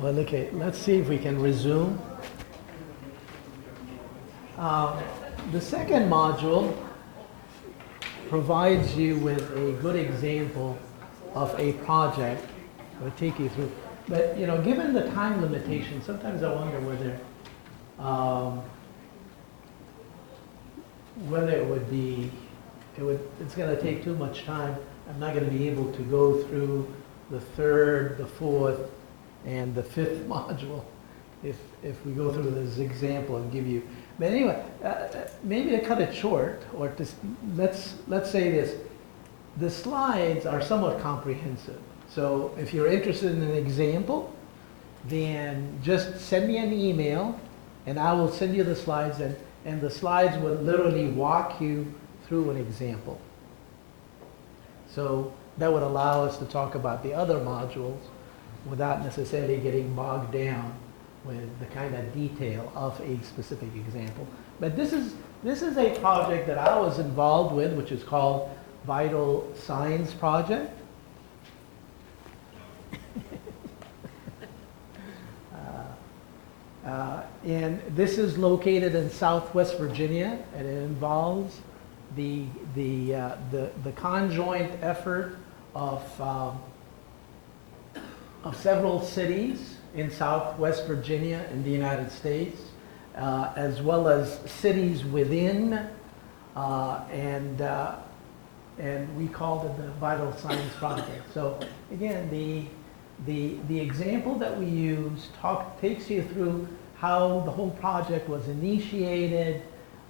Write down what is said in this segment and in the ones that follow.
Well, okay, let's see if we can resume. The second module provides you with a good example of a project. I'll take you through. But, you know, given the time limitation, sometimes I wonder whether it would be, it's going to take too much time. I'm not going to be able to go through the third, the fourth, and the fifth module if we go through this example and give you. But anyway, maybe to cut it short, or to, let's say this: the slides are somewhat comprehensive. So if you're interested in an example, then just send me an email, and I will send you the slides, and the slides will literally walk you through an example. So that would allow us to talk about the other modules without necessarily getting bogged down with the kind of detail of a specific example. But this is a project that I was involved with, which is called Vital Signs Project. And this is located in Southwest Virginia, and it involves the conjoint effort of several cities in Southwest Virginia in the United States, as well as cities within, and we called it the Vital Signs Project. So again, the example that we use takes you through how the whole project was initiated,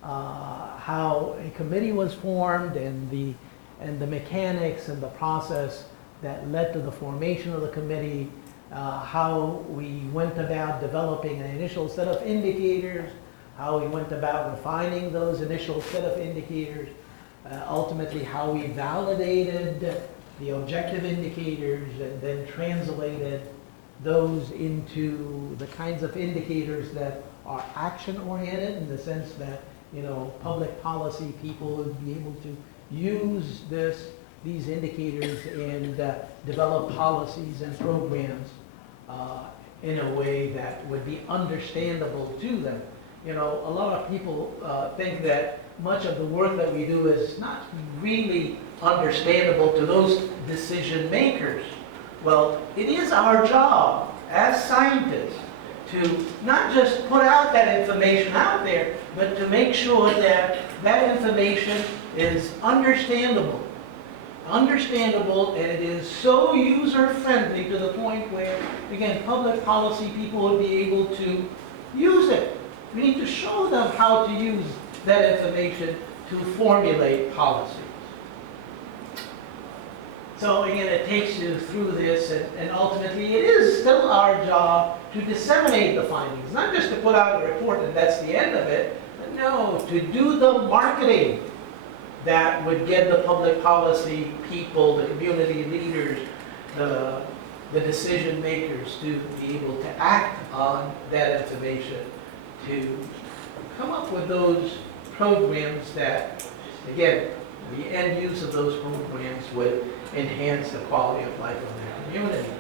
how a committee was formed, and the mechanics and the process that led to the formation of the committee, how we went about developing an initial set of indicators, how we went about refining those initial set of indicators, ultimately how we validated the objective indicators and then translated those into the kinds of indicators that are action-oriented, in the sense that, you know, public policy people would be able to use these indicators and develop policies and programs in a way that would be understandable to them. You know, a lot of people think that much of the work that we do is not really understandable to those decision makers. Well, it is our job as scientists to not just put out that information out there, but to make sure that that information is understandable, and it is so user-friendly to the point where, again, public policy people will be able to use it. We need to show them how to use that information to formulate policies. So again, it takes you through this, and ultimately it is still our job to disseminate the findings, not just to put out a report and that's the end of it, but no, to do the marketing that would get the public policy people, the community leaders, the decision makers to be able to act on that information, to come up with those programs that, again, the end use of those programs would enhance the quality of life of their community.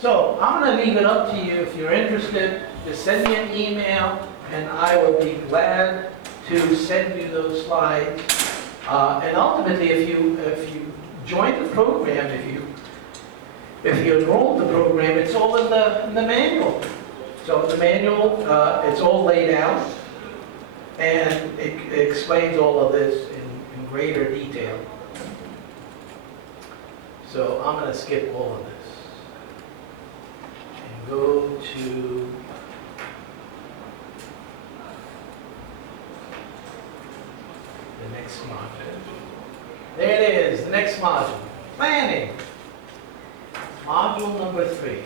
So I'm going to leave it up to you. If you're interested, just send me an email, and I will be glad to send you those slides. And ultimately, if you join the program, if you enroll in the program, it's all in the manual. So in the manual, it's all laid out, and it explains all of this in greater detail. So I'm going to skip all of this and go to the next module. There it is, the next module, planning. Module number 3,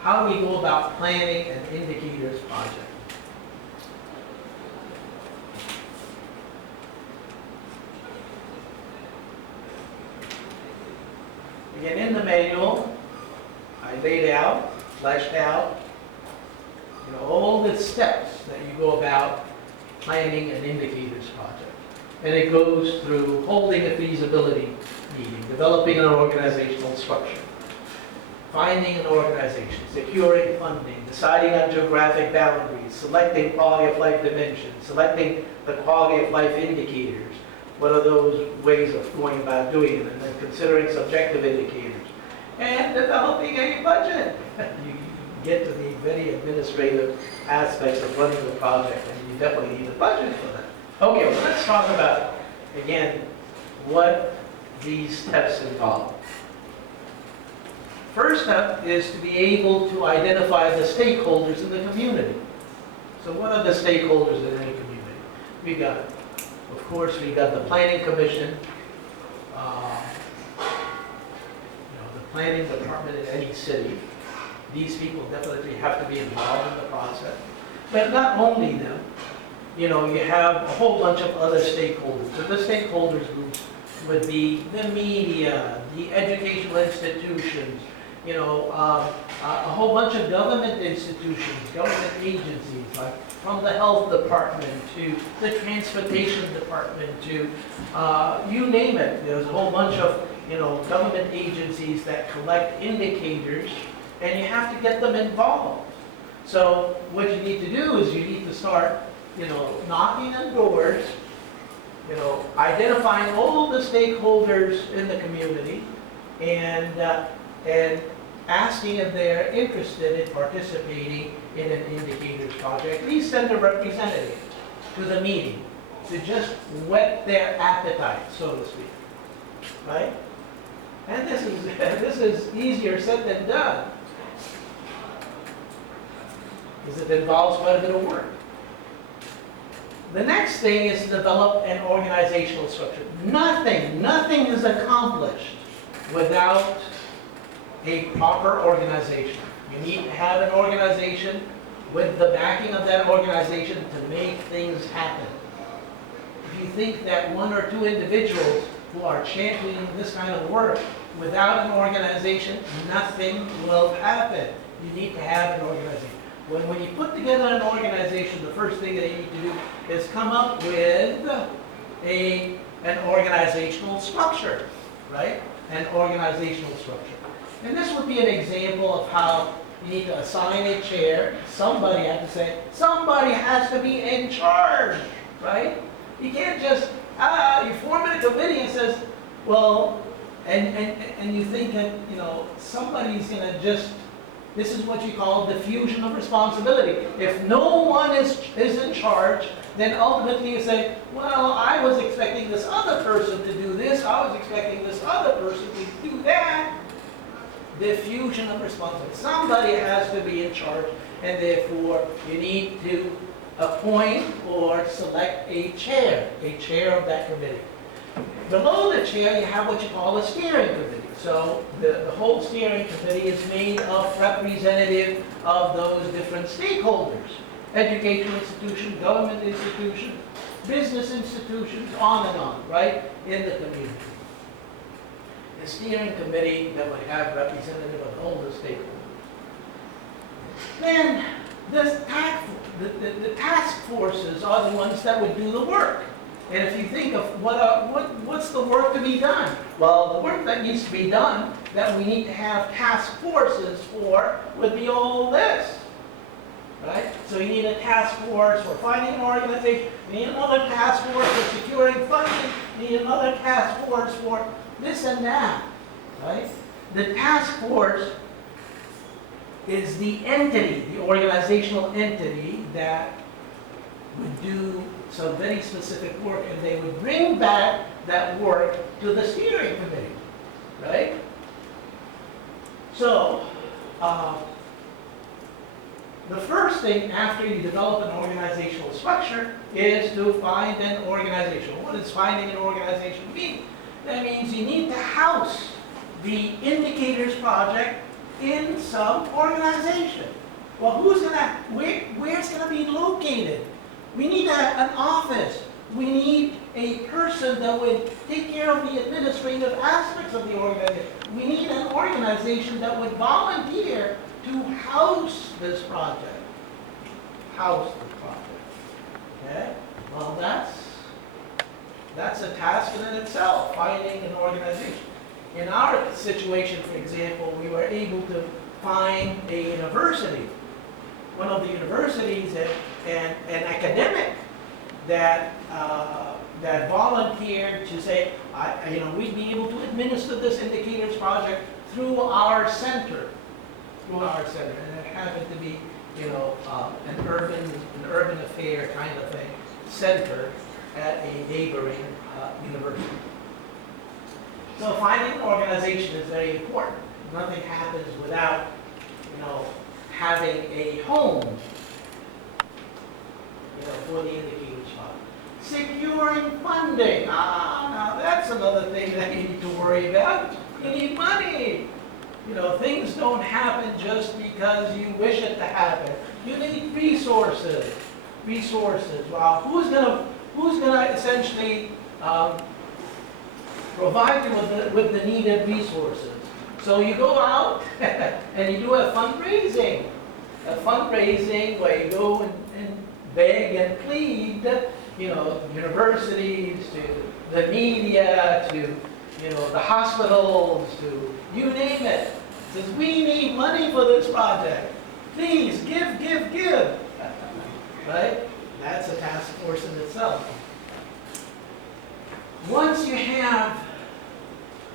how we go about planning an indicators project. Again, in the manual, I laid out, fleshed out, you know, all the steps that you go about planning an indicators project. And it goes through holding a feasibility meeting, developing an organizational structure, finding an organization, securing funding, deciding on geographic boundaries, selecting quality of life dimensions, selecting the quality of life indicators. What are those ways of going about doing it? And then considering subjective indicators. And developing a budget. You get to the very administrative aspects of running the project, and you definitely need a budget for that. Okay, well, let's talk about, again, what these steps involve. First step is to be able to identify the stakeholders in the community. So what are the stakeholders in any community? We got, of course, we got the planning commission, the planning department in any city. These people definitely have to be involved in the process. But not only them, you have a whole bunch of other stakeholders. So the stakeholders groups would be the media, the educational institutions, a whole bunch of government institutions, government agencies, like from the health department to the transportation department to, you name it. There's a whole bunch of, government agencies that collect indicators, and you have to get them involved. So what you need to do is you need to start, knocking on doors, identifying all the stakeholders in the community, and asking if they're interested in participating in an indicators project. Please send a representative to the meeting to just whet their appetite, so to speak, right? And this is easier said than done, because it involves quite a bit of work. The next thing is to develop an organizational structure. Nothing is accomplished without a proper organization. You need to have an organization with the backing of that organization to make things happen. If you think that one or two individuals who are championing this kind of work, without an organization, nothing will happen. You need to have an organization. When you put together an organization, the first thing that you need to do is come up with an organizational structure, right? An organizational structure. And this would be an example of how you need to assign a chair. Somebody has to be in charge, right? You can't just, you form a committee and says, well, and you think that, somebody's going to just, this is what you call diffusion of responsibility. If no one is in charge, then ultimately you say, well, I was expecting this other person to do this, I was expecting this other person to do that. Diffusion of responsibility. Somebody has to be in charge, and therefore you need to appoint or select a chair of that committee. Below the chair, you have what you call a steering committee. So the whole steering committee is made of representatives of those different stakeholders. Educational institutions, government institutions, business institutions, on and on, right, in the community. The steering committee that would have representatives of all the stakeholders. Then the task forces are the ones that would do the work. And if you think of what's the work to be done? Well, the work that needs to be done, that we need to have task forces for, would be all this. Right? So you need a task force for finding an organization, you need another task force for securing funding, you need another task force for this and that. Right? The task force is the entity, the organizational entity that would do some very specific work, and they would bring back that work to the steering committee, right? So, the first thing after you develop an organizational structure is to find an organization. What does finding an organization mean? That means you need to house the indicators project in some organization. Well, where's going to be located? We need an office. We need a person that would take care of the administrative aspects of the organization. We need an organization that would volunteer to house this project. House the project. Okay? Well, that's a task in itself, finding an organization. In our situation, for example, we were able to find a university, one of the universities, and an academic that that volunteered to say, we'd be able to administer this indicators project through our center, and it happened to be, an urban affair kind of thing, center at a neighboring university. So finding an organization is very important. Nothing happens without, having a home, for the indicators fund. Securing funding. Now that's another thing that you need to worry about. You need money. Things don't happen just because you wish it to happen. You need resources. Well, who's gonna essentially provide you with the needed resources? So you go out and you do a fundraising where you go and beg and plead, universities, to the media, to the hospitals, to you name it. Says, we need money for this project. Please give. Right? That's a task force in itself. Once you have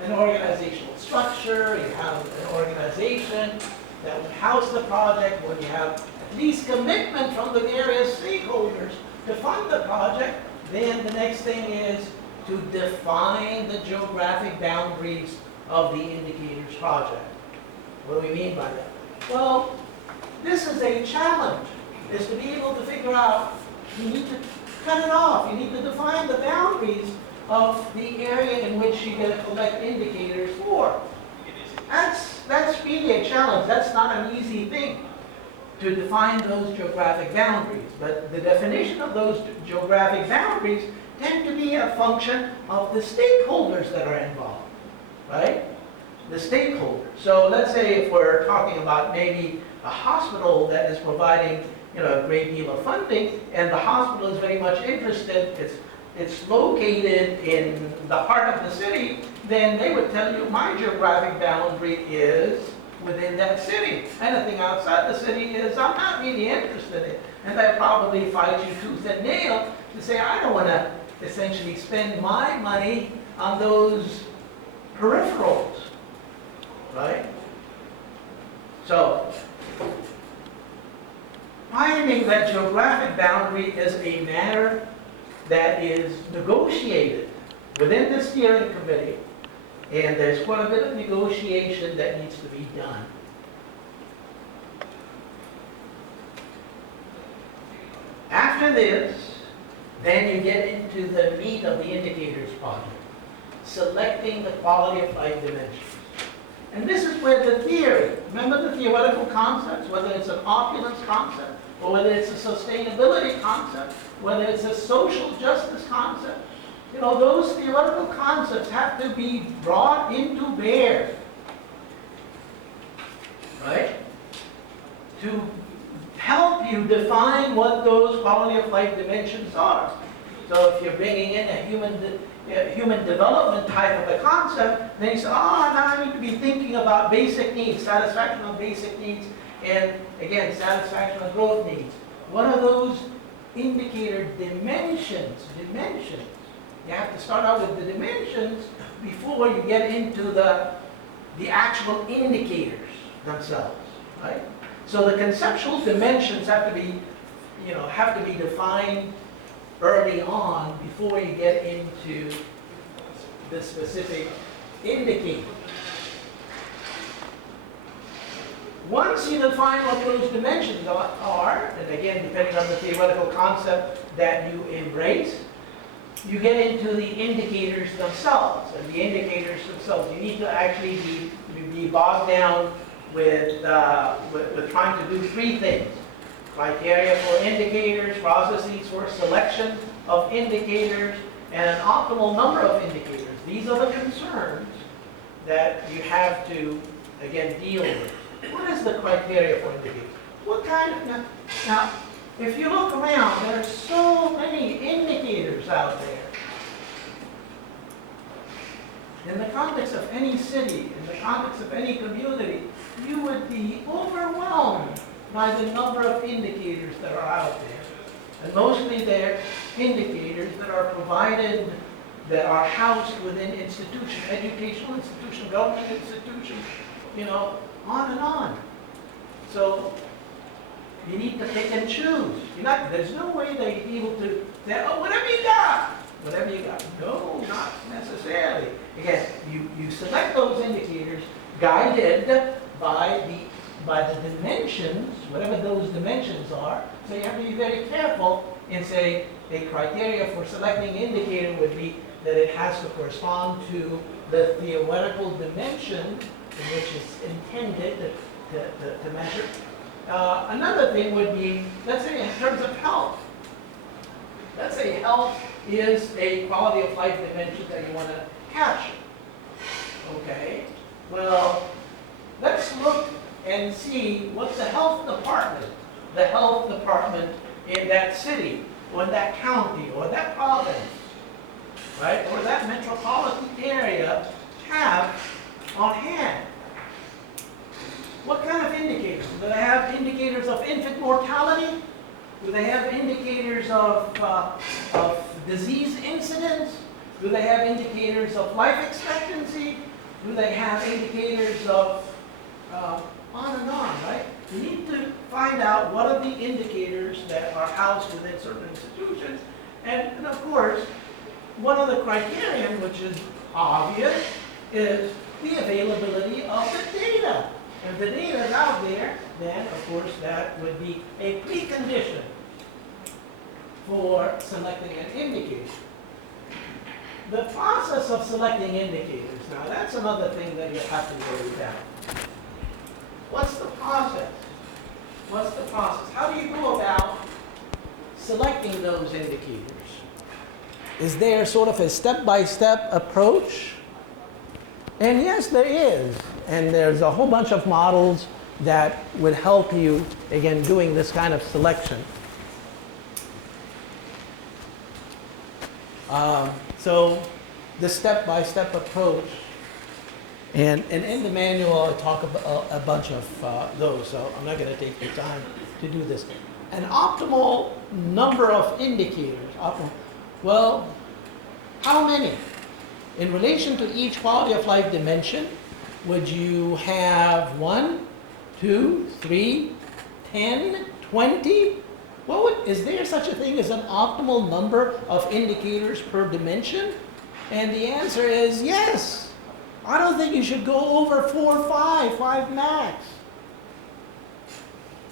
an organizational structure, you have an organization that would house the project, when you have at least commitment from the various stakeholders to fund the project, then the next thing is to define the geographic boundaries of the indicators project. What do we mean by that? Well, this is a challenge, is to be able to figure out, you need to cut it off, you need to define the boundaries of the area in which you're going to collect indicators for. That's really a challenge. That's not an easy thing to define those geographic boundaries. But the definition of those geographic boundaries tend to be a function of the stakeholders that are involved, right? The stakeholders. So let's say if we're talking about maybe a hospital that is providing, a great deal of funding, and the hospital is very much interested, it's located in the heart of the city, then they would tell you, my geographic boundary is within that city. Anything outside the city is, I'm not really interested in. And they'll probably fight you tooth and nail to say, I don't want to essentially spend my money on those peripherals, right? So, finding that geographic boundary is a matter that is negotiated within the steering committee, and there's quite a bit of negotiation that needs to be done. After this, then you get into the meat of the indicators project, selecting the quality of life dimensions. And this is where the theory, remember the theoretical concepts, whether it's an opulence concept, or whether it's a sustainability concept, whether it's a social justice concept, those theoretical concepts have to be brought into bear, right? To help you define what those quality of life dimensions are. So if you're bringing in a human development type of a concept, then you say, now I need to be thinking about basic needs, satisfaction of basic needs, and again, satisfaction of growth needs. What are those indicator dimensions? You have to start out with the dimensions before you get into the actual indicators themselves, right? So the conceptual dimensions have to be defined early on before you get into the specific indicator. Once you define what those dimensions are, and again, depending on the theoretical concept that you embrace, you get into the indicators themselves. And the indicators themselves, you need to actually be bogged down with trying to do three things. Criteria for indicators, processes for selection of indicators, and an optimal number of indicators. These are the concerns that you have to, again, deal with. What is the criteria for indicators? What kind of, now, if you look around, there are so many indicators out there. in the context of any city, in the context of any community, you would be overwhelmed by the number of indicators that are out there. And mostly they're indicators that are provided, that are housed within institutions, educational institutions, government institutions, on and on. So you need to pick and choose. There's no way that you'd be able to say, oh, whatever you got. Whatever you got. No, not necessarily. Again, you select those indicators guided by the dimensions, whatever those dimensions are. So you have to be very careful and say a criteria for selecting indicator would be that it has to correspond to the theoretical dimension in which it's intended to measure. Another thing would be, let's say in terms of health. Let's say health is a quality of life dimension that you want to capture. Okay, well, let's look and see what's the health department in that city, or in that county, or that province, right, or that metropolitan area have on hand. What kind of indicators? Do they have indicators of infant mortality? Do they have indicators of disease incidence? Do they have indicators of life expectancy? Do they have indicators of on and on, right? You need to find out what are the indicators that are housed within certain institutions. And of course, one of the criterion, which is obvious, is the availability of the data. If the data is out there, then of course that would be a precondition for selecting an indicator. The process of selecting indicators, now that's another thing that you have to worry about. What's the process? What's the process? How do you go about selecting those indicators? Is there sort of a step-by-step approach? And yes, there is. And there's a whole bunch of models that would help you, again, doing this kind of selection. So the step-by-step approach, and in the manual I talk about a bunch of those, so I'm not going to take the time to do this. An optimal number of indicators. Well, how many? In relation to each quality of life dimension, would you have 1, 2, 3, 10, 20? Is there such a thing as an optimal number of indicators per dimension? And the answer is yes. I don't think you should go over 4 or 5 max.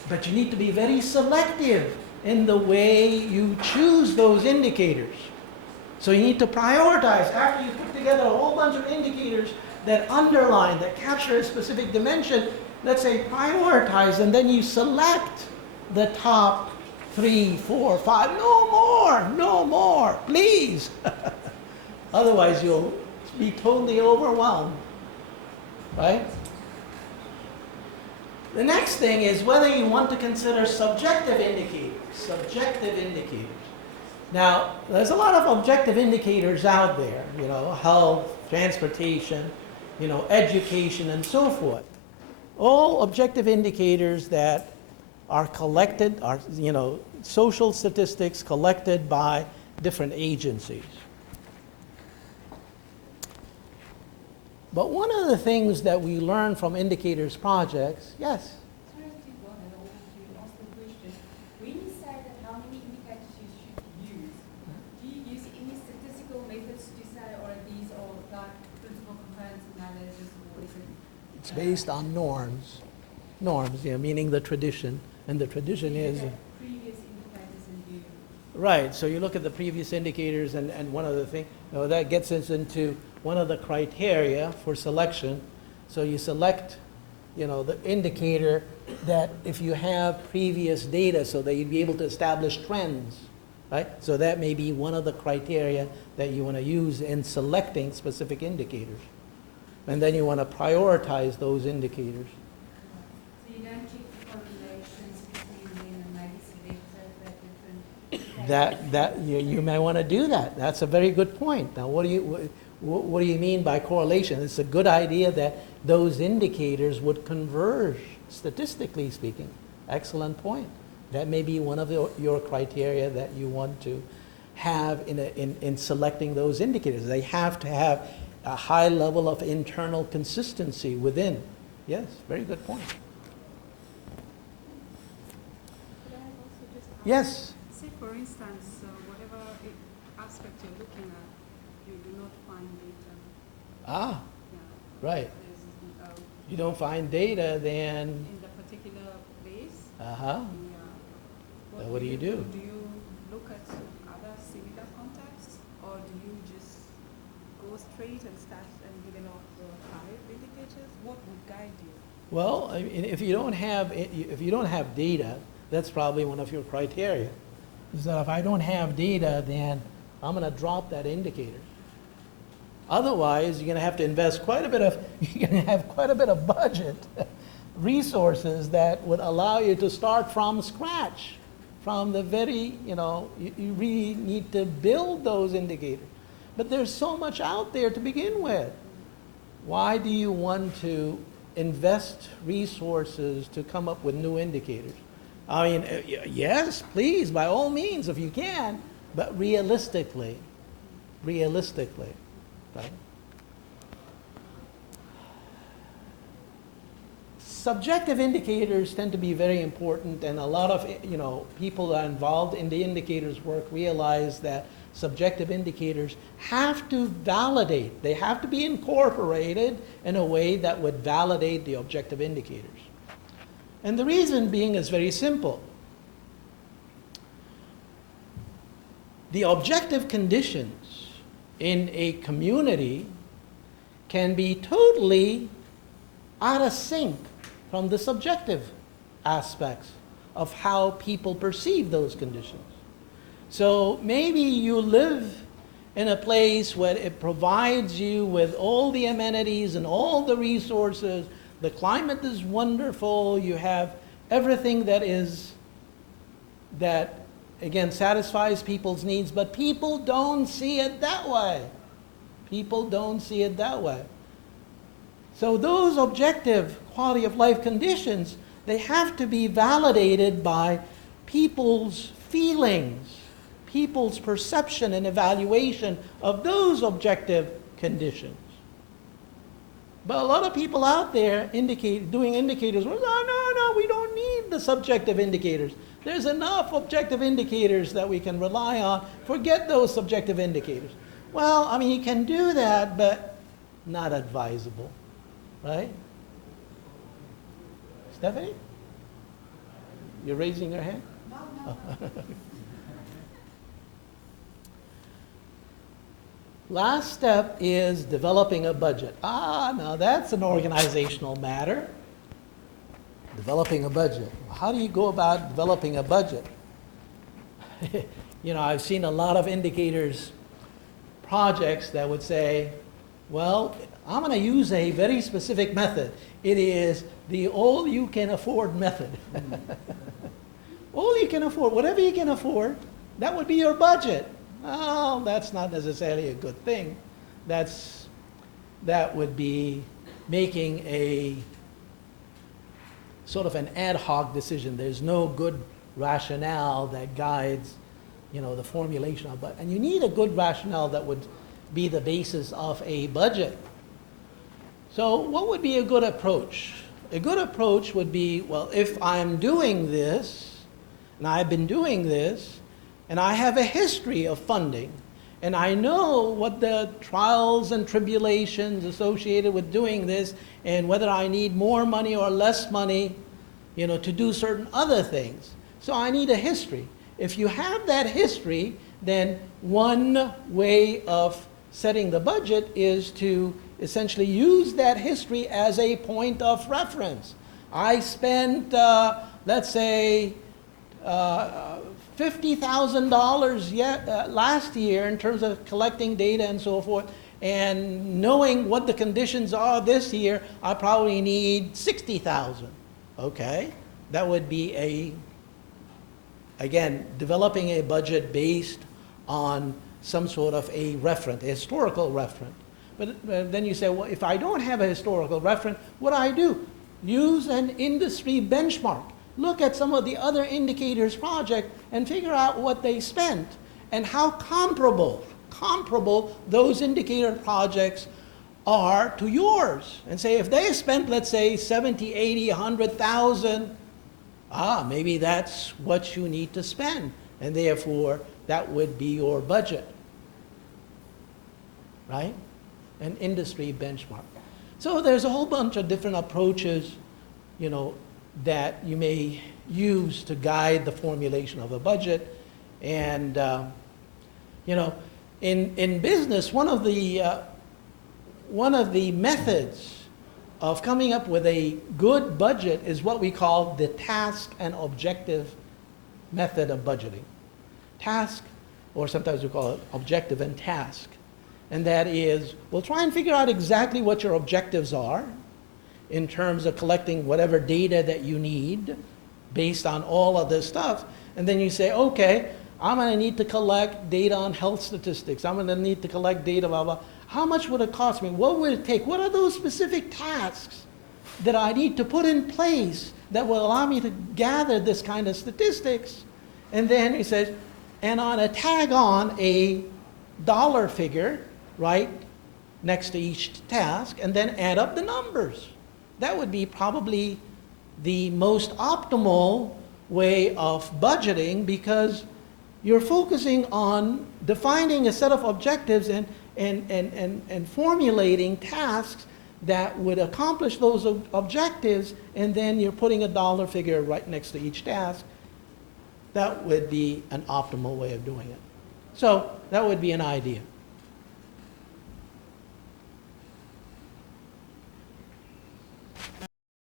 But you need to be very selective in the way you choose those indicators. So you need to prioritize. After you put together a whole bunch of indicators that underline, that capture a specific dimension, let's say prioritize, and then you select the top 3, 4, 5. No more, please. Otherwise you'll be totally overwhelmed, right? The next thing is whether you want to consider subjective indicators. Subjective indicators. Now, there's a lot of objective indicators out there, health, transportation, education, and so forth. All objective indicators that are collected, are, social statistics collected by different agencies. But one of the things that we learn from indicators projects, yes? Sorry to ask the question. When you say that how many indicators you should use, do you use any statistical methods to say, or these are like principal components analysis, or is it? It's based on norms. Norms, meaning the tradition. And the tradition is... previous indicators in view. Right, so you look at the previous indicators, and one of the things, that gets us into one of the criteria for selection. So you select, the indicator that if you have previous data so that you'd be able to establish trends, right? So that may be one of the criteria that you want to use in selecting specific indicators. And then you want to prioritize those indicators. So you don't check the correlations between them and maybe select that different... You may want to do that. That's a very good point. Now, What do you mean by correlation? It's a good idea that those indicators would converge, statistically speaking. Excellent point. That may be one of your criteria that you want to have in selecting those indicators. They have to have a high level of internal consistency within. Yes, very good point. Could I also just ask? Yes. Say, for instance, whatever aspect you're looking at, you do not find data. Ah, Yeah. right. There's, You don't find data, then, in the particular place. uh-huh. Yeah. What do you do? Do you look at other similar contexts, or do you just go straight and start and giving off the 5 indicators? What would guide you? Well, I mean, if you don't have data, that's probably one of your criteria. Is that if I don't have data, then I'm going to drop that indicator. Otherwise, you're going to have to invest quite a bit of, you're going to have quite a bit of budget, resources that would allow you to start from scratch, from the very, you really need to build those indicators. But there's so much out there to begin with. Why do you want to invest resources to come up with new indicators? I mean, yes, please, by all means, if you can, but realistically, right? Subjective indicators tend to be very important, and a lot of people that are involved in the indicators work realize that subjective indicators have to validate. They have to be incorporated in a way that would validate the objective indicators. And the reason being is very simple. The objective conditions in a community can be totally out of sync from the subjective aspects of how people perceive those conditions. So maybe you live in a place where it provides you with all the amenities and all the resources. The climate is wonderful. You have everything that again satisfies people's needs, but people don't see it that way. People don't see it that way. So those objective quality of life conditions, they have to be validated by people's feelings, people's perception and evaluation of those objective conditions. But a lot of people out there doing indicators, well, no, we don't need the subjective indicators. There's enough objective indicators that we can rely on. Forget those subjective indicators. Well, I mean, you can do that, but not advisable, right? Stephanie? You're raising your hand? No. Last step is developing a budget. Now that's an organizational matter. Developing a budget. How do you go about developing a budget? I've seen a lot of indicators, projects that would say, well, I'm going to use a very specific method. It is the all you can afford method. All you can afford, whatever you can afford, that would be your budget. Oh, that's not necessarily a good thing. That would be making a sort of an ad hoc decision. There's no good rationale that guides, the formulation of budget. And you need a good rationale that would be the basis of a budget. So what would be a good approach? A good approach would be, well, if I'm doing this, and I've been doing this, and I have a history of funding, and I know what the trials and tribulations associated with doing this, and whether I need more money or less money, to do certain other things. So I need a history. If you have that history, then one way of setting the budget is to essentially use that history as a point of reference. I spent, let's say, $50,000 last year in terms of collecting data and so forth, and knowing what the conditions are this year, I probably need 60,000. Okay, that would be again, developing a budget based on some sort of a referent, a historical referent. But then you say, well, if I don't have a historical reference, what do I do? Use an industry benchmark. Look at some of the other indicators project and figure out what they spent and how comparable those indicator projects are to yours. And say if they spent, let's say, 70, 80, 100,000, maybe that's what you need to spend. And therefore, that would be your budget. Right? An industry benchmark. So there's a whole bunch of different approaches, that you may use to guide the formulation of a budget. And, in business, one of the methods of coming up with a good budget is what we call the task and objective method of budgeting. Task, or sometimes we call it objective and task. And that is, we'll try and figure out exactly what your objectives are in terms of collecting whatever data that you need based on all of this stuff. And then you say, okay, I'm going to need to collect data on health statistics. I'm going to need to collect data, blah, blah. How much would it cost me? What would it take? What are those specific tasks that I need to put in place that will allow me to gather this kind of statistics? And then he says, and on a tag on a dollar figure, right, next to each task, and then add up the numbers. That would be probably the most optimal way of budgeting, because you're focusing on defining a set of objectives and formulating tasks that would accomplish those objectives, and then you're putting a dollar figure right next to each task. That would be an optimal way of doing it. So that would be an idea.